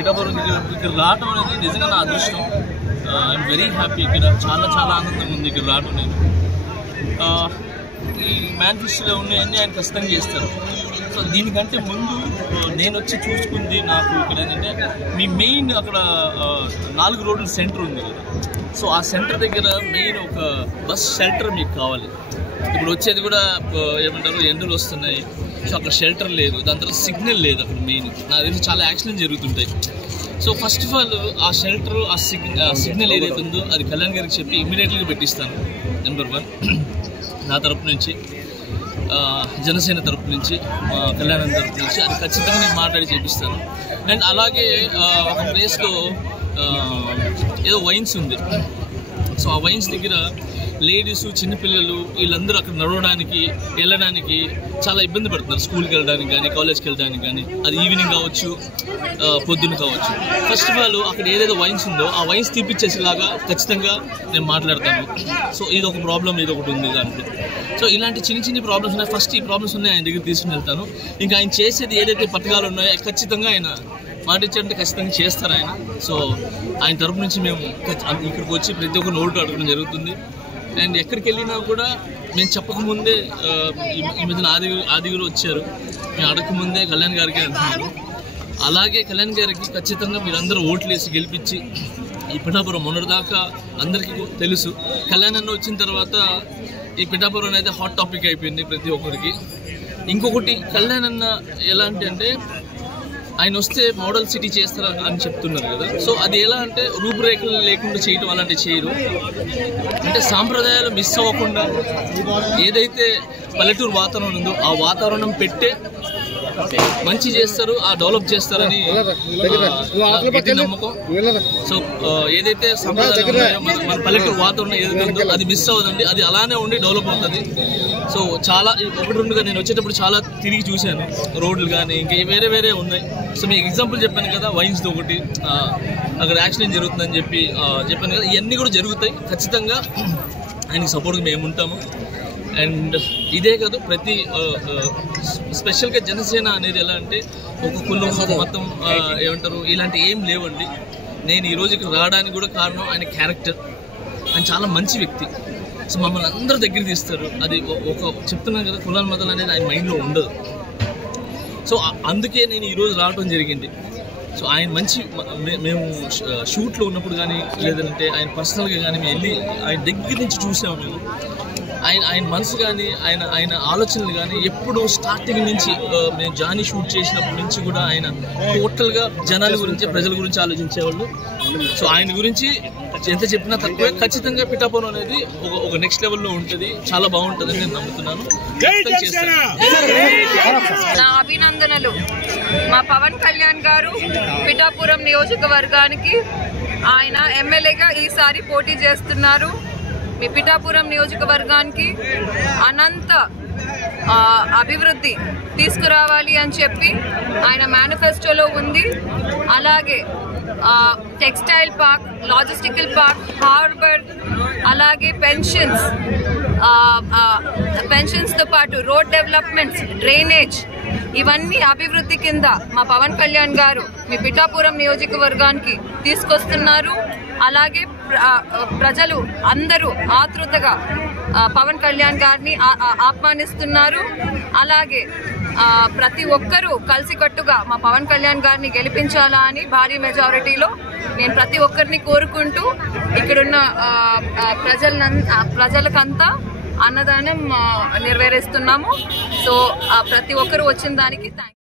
పిఠాపురం ఇక్కడ రావడం అనేది నిజంగా నా అదృష్టం. I'm very happy. ఇక్కడ చాలా చాలా ఆనందంగా ఉంది ఇక్కడ రావడం. నేను ఈ మేనిఫెస్టోలో ఉన్నాయన్నీ ఆయన ఖచ్చితంగా చేస్తారు. సో దీనికంటే ముందు నేను వచ్చి చూసుకుంది నాకు ఇక్కడ ఏంటంటే మీ మెయిన్ అక్కడ 4 రోడ్ల సెంటర్ ఉంది కదా. సో ఆ సెంటర్ దగ్గర మెయిన్ ఒక బస్ షెల్టర్ మీకు కావాలి. ఇప్పుడు వచ్చేది కూడా ఏమంటారు ఎండలు వస్తున్నాయి. సో అక్కడ షెల్టర్ లేదు, దాని తర్వాత సిగ్నల్ లేదు అక్కడ. మెయిన్ నాకు తెలిసి చాలా యాక్సిడెంట్ జరుగుతుంటాయి. సో ఫస్ట్ ఆఫ్ ఆల్ ఆ షెల్టర్ ఆ సిగ్నల్ ఏదైతే ఉందో అది కళ్యాణ్ గారికి చెప్పి ఇమీడియట్గా పెట్టిస్తాను. నెంబర్ 1 నా తరపు నుంచి, జనసేన తరపు నుంచి, కళ్యాణం తరపు నుంచి అది ఖచ్చితంగా నేను మాట్లాడి చేపిస్తాను. అండ్ అలాగే ఒక ప్లేస్లో ఏదో వైన్స్ ఉంది. సో ఆ వైన్స్ దగ్గర లేడీస్, చిన్నపిల్లలు వీళ్ళందరూ అక్కడ నడవడానికి వెళ్ళడానికి చాలా ఇబ్బంది పడుతున్నారు. స్కూల్కి వెళ్ళడానికి కానీ, కాలేజ్కి వెళ్ళడానికి కానీ, అది ఈవినింగ్ కావచ్చు, పొద్దున్న కావచ్చు. ఫస్ట్ ఆఫ్ ఆల్ అక్కడ ఏదైతే వైన్స్ ఉందో ఆ వైన్స్ తీపిచ్చేసేలాగా ఖచ్చితంగా నేను మాట్లాడతాను. సో ఇది ఒక ప్రాబ్లం, ఇది ఒకటి ఉంది దాంట్లో. సో ఇలాంటి చిన్న ప్రాబ్లమ్స్ ఉన్నాయి. ఫస్ట్ ఈ ప్రాబ్లమ్స్ ఉన్నాయి ఆయన దగ్గర తీసుకుని వెళ్తాను. ఇంకా ఆయన చేసేది ఏదైతే పథకాలు ఉన్నాయో ఖచ్చితంగా ఆయన మాట ఇచ్చారంటే ఖచ్చితంగా చేస్తారు ఆయన. సో ఆయన తరపు నుంచి మేము ఇక్కడికి వచ్చి ప్రతి ఒక్క నోటు అడగడం జరుగుతుంది. అండ్ ఎక్కడికి వెళ్ళినా కూడా మేము చెప్పకముందే ఈ మధ్యన ఆదిగురు వచ్చారు, మేము అడగకముందే కళ్యాణ్ గారికి అంటున్నారు. అలాగే కళ్యాణ్ గారికి ఖచ్చితంగా మీరందరూ ఓట్లు వేసి గెలిపించి ఈ పిఠాపురం మొన్నటిదాకా అందరికీ తెలుసు. కళ్యాణ్ అన్న వచ్చిన తర్వాత ఈ పిఠాపురం అనేది హాట్ టాపిక్ అయిపోయింది ప్రతి ఒక్కరికి. ఇంకొకటి కళ్యాణ్ అన్న ఎలాంటి అంటే ఆయన వస్తే మోడల్ సిటీ చేస్తారా అని చెప్తున్నారు కదా. సో అది ఎలా అంటే రూపురేఖలు లేకుండా చేయటం అలాంటివి చేయరు. అంటే సాంప్రదాయాలు మిస్ అవ్వకుండా ఏదైతే పల్లెటూరు వాతావరణం ఉందో ఆ వాతావరణం పెట్టే మంచి చేస్తారు, ఆ డెవలప్ చేస్తారని గట్టి నమ్మకం. సో ఏదైతే సంప్రదాయం ఉన్నాయో మన పల్లెటూరు వాతావరణం ఏదైతే ఉందో అది మిస్ అవ్వదండి, అది అలానే ఉండి డెవలప్ అవుతుంది. సో చాలా 1-2గా నేను వచ్చేటప్పుడు చాలా తిరిగి చూశాను రోడ్లు కానీ ఇంకా వేరే ఉన్నాయి. సో మీకు ఎగ్జాంపుల్ చెప్పాను కదా, వైన్స్ ఒకటి అక్కడ యాక్సిడెంట్ జరుగుతుందని చెప్పాను కదా. ఇవన్నీ కూడా జరుగుతాయి. ఖచ్చితంగా ఆయనకి సపోర్ట్గా మేము ఉంటాము. అండ్ ఇదే కాదు, ప్రతి స్పెషల్గా జనసేన అనేది ఎలా అంటే ఒక కులం, ఒక మతం, ఏమంటారు ఇలాంటి ఏం లేవండి. నేను ఈరోజు ఇక్కడ రావడానికి కూడా కారణం ఆయన క్యారెక్టర్. ఆయన చాలా మంచి వ్యక్తి. సో మమ్మల్ని అందరూ దగ్గర తీస్తారు. అది ఒక చెప్తున్నాను కదా, కులాల మతాలు అనేది ఆయన మైండ్లో ఉండదు. సో అందుకే నేను ఈరోజు రావడం జరిగింది. సో ఆయన మంచి, మేము షూట్లో ఉన్నప్పుడు కానీ లేదంటే ఆయన పర్సనల్గా కానీ మేము వెళ్ళి ఆయన దగ్గర నుంచి చూసాము. మేము ఆయన మనసు కానీ ఆయన ఆలోచనలు కానీ ఎప్పుడు స్టార్టింగ్ నుంచి మేము జానీ షూట్ చేసినప్పటి నుంచి కూడా ఆయన టోటల్గా జనాల గురించి, ప్రజల గురించి ఆలోచించేవాళ్ళు. సో ఆయన గురించి ఎంత చెప్పినా తక్కువే. ఖచ్చితంగా పిఠాపురం అనేది ఒక నెక్స్ట్ లెవెల్లో ఉంటుంది, చాలా బాగుంటుంది అని నేను నమ్ముతున్నాను. నా అభినందనలు. మా పవన్ కళ్యాణ్ గారు పిఠాపురం నియోజకవర్గానికి ఆయన ఎమ్మెల్యేగా ఈసారి పోటీ చేస్తున్నారు. మీ పిఠాపురం నియోజకవర్గానికి అనంత అభివృద్ధి తీసుకురావాలి అని చెప్పి ఆయన మేనిఫెస్టోలో ఉంది. అలాగే textile park, logistical park, harbour, అలాగే పెన్షన్స్తో పాటు రోడ్ డెవలప్మెంట్స్, డ్రైనేజ్, ఇవన్నీ అభివృద్ధి కింద మా పవన్ కళ్యాణ్ గారు మీ పిఠాపురం నియోజకవర్గానికి తీసుకొస్తున్నారు. అలాగే ప్రజలు అందరూ ఆతృతగా పవన్ కళ్యాణ్ గారిని ఆహ్వానిస్తున్నారు. అలాగే ప్రతి ఒక్కరూ కలిసికట్టుగా మా పవన్ కళ్యాణ్ గారిని గెలిపించాలా అని భారీ మెజారిటీలో నేను ప్రతి ఒక్కరిని కోరుకుంటూ ఇక్కడున్న ప్రజలకంతా అన్నదానం నెరవేరుస్తున్నాము. సో ప్రతి ఒక్కరు వచ్చిన దానికి థ్యాంక్స్.